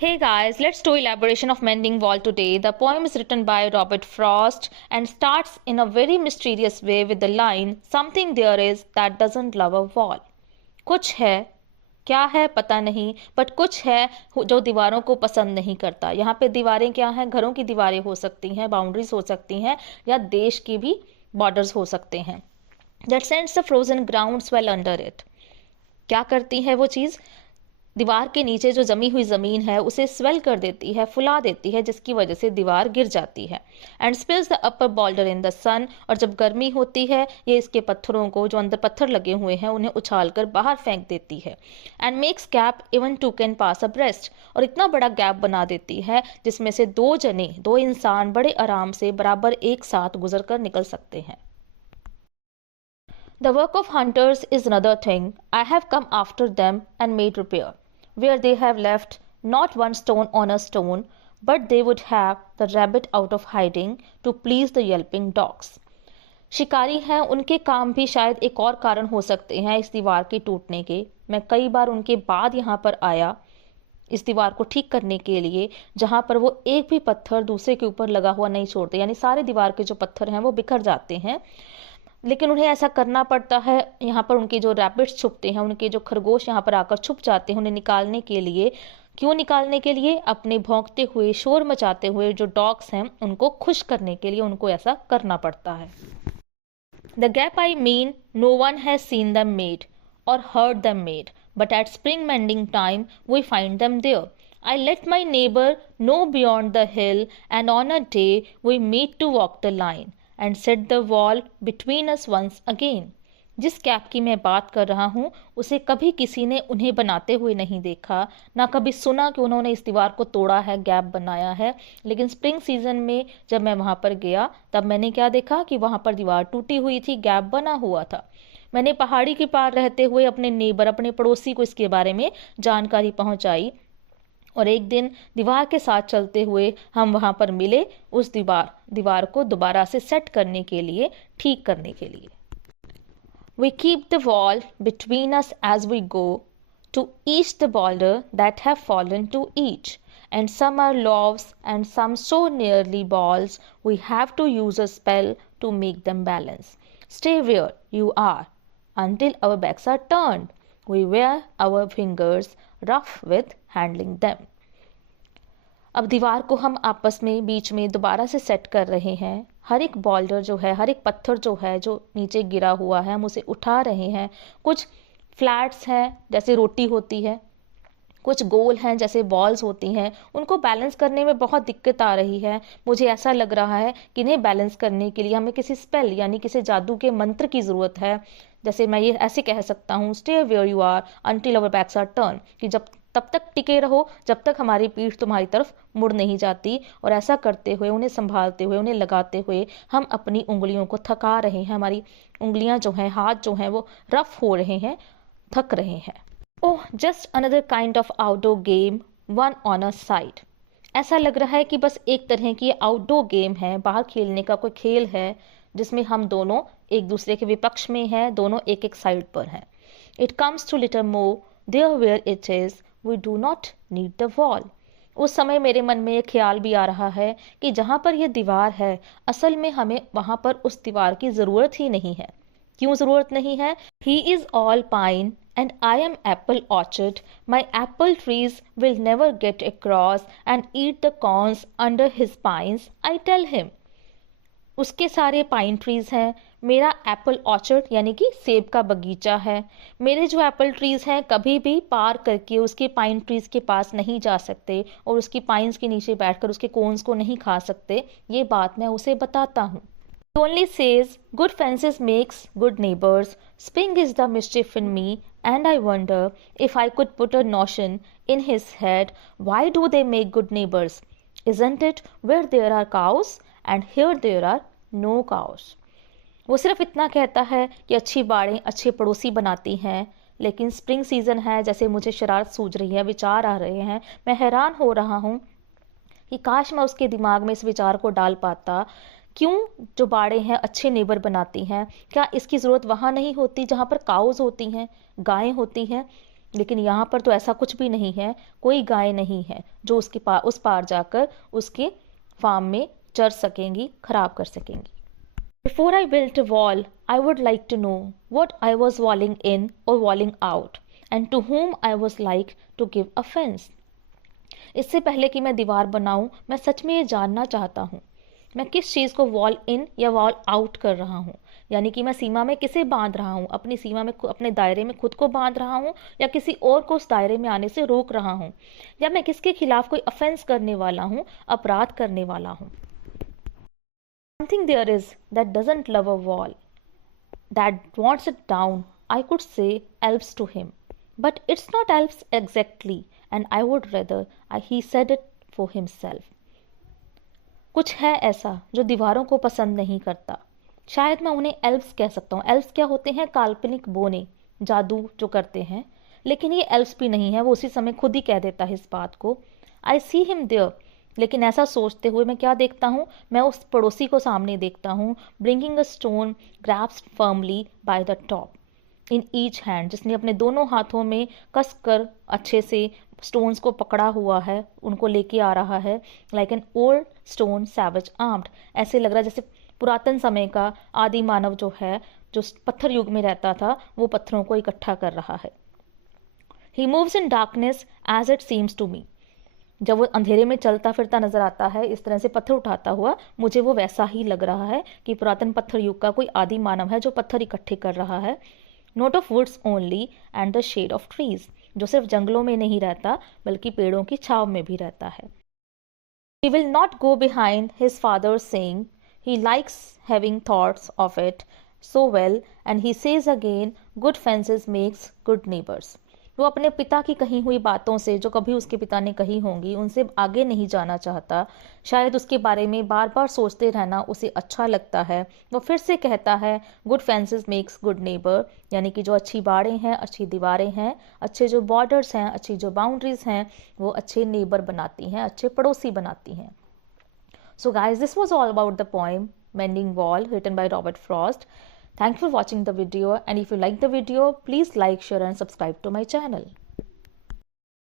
Hey guys, let's do elaboration of Mending Wall today. The poem is written by Robert Frost and starts in a very mysterious way with the line something there is that doesn't love a wall. कुछ है, क्या है पता नहीं, but कुछ है जो दीवारों को पसंद नहीं करता। यहाँ पे दीवारें क्या हैं? घरों की दीवारें हो सकती हैं, बाउंड्रीज हो सकती हैं, या देश की भी बॉर्डर्स हो सकते हैं। That sends the frozen ground swell under it. क्या करती है वो चीज़? दीवार के नीचे जो जमी हुई ज़मीन है उसे स्वेल कर देती है, फुला देती है, जिसकी वजह से दीवार गिर जाती है। And spills the upper border in the sun, और जब गर्मी होती है ये इसके पत्थरों को, जो अंदर पत्थर लगे हुए हैं, उन्हें उछाल कर बाहर फेंक देती है। And makes gap even to can pass a breast, और इतना बड़ा गैप बना देती है जिसमें से दो इंसान बड़े आराम से बराबर एक साथ गुजर कर निकल सकते हैं। The work of hunters is another thing. I have come after them and made repair, where they have left not one stone on a stone, but they would have the rabbit out of hiding to please the yelping dogs. शिकारी हैं, उनके काम भी शायद एक और कारण हो सकते हैं इस दीवार के टूटने के। मैं कई बार उनके बाद यहाँ पर आया इस दीवार को ठीक करने के लिए, जहाँ पर वो एक भी पत्थर दूसरे के ऊपर लगा हुआ नहीं छोड़ते, यानी सारे दीवार के जो पत्थर हैं वो बिखर जाते हैं, लेकिन उन्हें ऐसा करना पड़ता है। यहाँ पर उनके जो रैबिट्स छुपते हैं, उनके जो खरगोश यहाँ पर आकर छुप जाते हैं, उन्हें निकालने के लिए। क्यों निकालने के लिए? अपने भौंकते हुए, शोर मचाते हुए जो डॉग्स हैं उनको खुश करने के लिए उनको ऐसा करना पड़ता है। The gap I mean no one has seen them made और heard them made, but at spring mending time we find them there. I let my neighbor know beyond the hill, and on a day we meet to walk the line and set the wall between us once again. जिस gap की मैं बात कर रहा हूँ उसे कभी किसी ने उन्हें बनाते हुए नहीं देखा, ना कभी सुना कि उन्होंने इस दीवार को तोड़ा है, गैप बनाया है। लेकिन स्प्रिंग सीजन में जब मैं वहाँ पर गया तब मैंने क्या देखा कि वहाँ पर दीवार टूटी हुई थी, गैप बना हुआ था। मैंने पहाड़ी के पार रहते हुए अपने नेबर, अपने पड़ोसी को इसके बारे में जानकारी पहुंचाई, और एक दिन दीवार के साथ चलते हुए हम वहाँ पर मिले उस दीवार को दोबारा से सेट करने के लिए, ठीक करने के लिए। We keep the wall between us as we go to each the boulder that have fallen to each, and some are loaves and some so nearly balls we have to use a spell to make them balance. Stay where you are until our backs are turned. We wear our fingers rough with handling them. अब दीवार को हम आपस में बीच में दोबारा से set कर रहे हैं। हर एक बॉल्डर जो है, हर एक पत्थर जो है जो नीचे गिरा हुआ है, हम उसे उठा रहे हैं। कुछ फ्लैट्स हैं जैसे रोटी होती है, कुछ गोल हैं जैसे बॉल्स होती हैं, उनको बैलेंस करने में बहुत दिक्कत आ रही है। मुझे ऐसा लग रहा है कि इन्हें बैलेंस करने के लिए हमें किसी स्पेल यानी किसी जादू के मंत्र की ज़रूरत है। जैसे मैं ये ऐसे कह सकता हूँ, stay where you are until our backs are turn, कि जब तब तक टिके रहो जब तक हमारी पीठ तुम्हारी तरफ मुड़ नहीं जाती। और ऐसा करते हुए, उन्हें संभालते हुए, उन्हें लगाते हुए हम अपनी उंगलियों को थका रहे हैं। हमारी उंगलियां जो हैं, हाथ जो हैं, वो रफ हो रहे हैं, थक रहे हैं। Oh, just another kind of outdoor game, one on a side. ऐसा लग रहा है कि बस एक तरह की आउटडोर गेम है, बाहर खेलने का कोई खेल है, जिसमें हम दोनों एक दूसरे के विपक्ष में हैं, दोनों एक एक साइड पर हैं। It comes to little more there where it is we do not need the wall. उस समय मेरे मन में ये ख्याल भी आ रहा है कि जहाँ पर यह दीवार है, असल में हमें वहाँ पर उस दीवार की ज़रूरत ही नहीं है। क्यों ज़रूरत नहीं है? He is all pine and I am apple orchard. My apple trees will never get across and eat the corns under his pines, I tell him. उसके सारे पाइन ट्रीज हैं, मेरा एप्पल ऑर्चर्ड यानी कि सेब का बगीचा है। मेरे जो एप्पल ट्रीज हैं कभी भी पार करके उसके पाइन ट्रीज के पास नहीं जा सकते और उसकी पाइन्स के नीचे बैठकर उसके कोन्स को नहीं खा सकते। ये बात मैं उसे बताता हूँ। He only says, good fences makes good neighbors. Spring is the mischief in me, and I wonder if I could put a notion in his head, why do they make good neighbors? Isn't it where there are cows, and here there are no cows? वो सिर्फ इतना कहता है कि अच्छी बाड़ें अच्छे पड़ोसी बनाती हैं, लेकिन स्प्रिंग सीजन है, जैसे मुझे शरारत सूझ रही है, विचार आ रहे हैं। मैं हैरान हो रहा हूँ कि काश मैं उसके दिमाग में इस विचार को डाल पाता। क्यों जो बाड़े हैं अच्छे नेबर बनाती हैं? क्या इसकी ज़रूरत वहाँ नहीं होती जहाँ पर काउज होती हैं, गायें होती हैं? लेकिन यहाँ पर तो ऐसा कुछ भी नहीं है, कोई गाय नहीं है जो उस पार जाकर उसके फार्म में चर सकेंगी, खराब कर सकेंगी। Before I built a wall, I would like to know what I was walling in or walling out, and to whom I was like to give offense. इससे पहले कि मैं दीवार बनाऊं, मैं सच में ये जानना चाहता हूँ मैं किस चीज़ को वॉल इन या वॉल आउट कर रहा हूँ, यानी कि मैं सीमा में किसे बांध रहा हूँ, अपनी सीमा में अपने दायरे में खुद को बांध रहा हूँ या किसी और को उस दायरे में आने से रोक रहा हूँ, या मैं किसके खिलाफ कोई अफेंस करने वाला हूँ, अपराध करने वाला हूँ। Something there is that doesn't love a wall, that wants it down. I could say elves to him, but it's not elves exactly, and I would rather he said it for himself. कुछ है ऐसा जो दीवारों को पसंद नहीं करता, शायद मैं उन्हें एल्व्स कह सकता हूँ। एल्व्स क्या होते हैं? काल्पनिक बोने, जादू जो करते हैं, लेकिन ये एल्व्स भी नहीं है, वो उसी समय खुद ही कह देता है इस बात को। आई सी हिम देयर, लेकिन ऐसा सोचते हुए मैं क्या देखता हूँ, मैं उस पड़ोसी को सामने देखता हूँ, bringing a stone grabbed firmly by the top in each hand, जिसने अपने दोनों हाथों में कस कर अच्छे से स्टोन्स को पकड़ा हुआ है, उनको लेके आ रहा है, like an old stone savage armed. ऐसे लग रहा है जैसे पुरातन समय का आदि मानव जो है, जो पत्थर युग में रहता था, वो पत्थरों को इकट्ठा कर रहा है। He moves in darkness as it seems to me, जब वो अंधेरे में चलता फिरता नजर आता है इस तरह से पत्थर उठाता हुआ, मुझे वो वैसा ही लग रहा है कि पुरातन पत्थर युग का कोई आदि मानव है जो पत्थर इकट्ठे कर रहा है। Not of woods only and the shade of trees, जो सिर्फ जंगलों में नहीं रहता बल्कि पेड़ों की छाव में भी रहता है। He will not go behind his father saying he likes having thoughts of it so well, and he says again, good fences makes good neighbors. वो अपने पिता की कही हुई बातों से, जो कभी उसके पिता ने कही होंगी, उनसे आगे नहीं जाना चाहता। शायद उसके बारे में बार बार सोचते रहना उसे अच्छा लगता है। वो फिर से कहता है, good fences makes good neighbour, यानी कि जो अच्छी बाड़ें हैं, अच्छी दीवारें हैं, अच्छे जो बॉर्डर्स हैं, अच्छी जो बाउंड्रीज हैं, वो अच्छे नेबर बनाती हैं, अच्छे पड़ोसी बनाती हैं। So guys, this was all about the poem Mending Wall, written by Robert Frost. Thanks for watching the video, and if you like the video, please like, share and subscribe to my channel.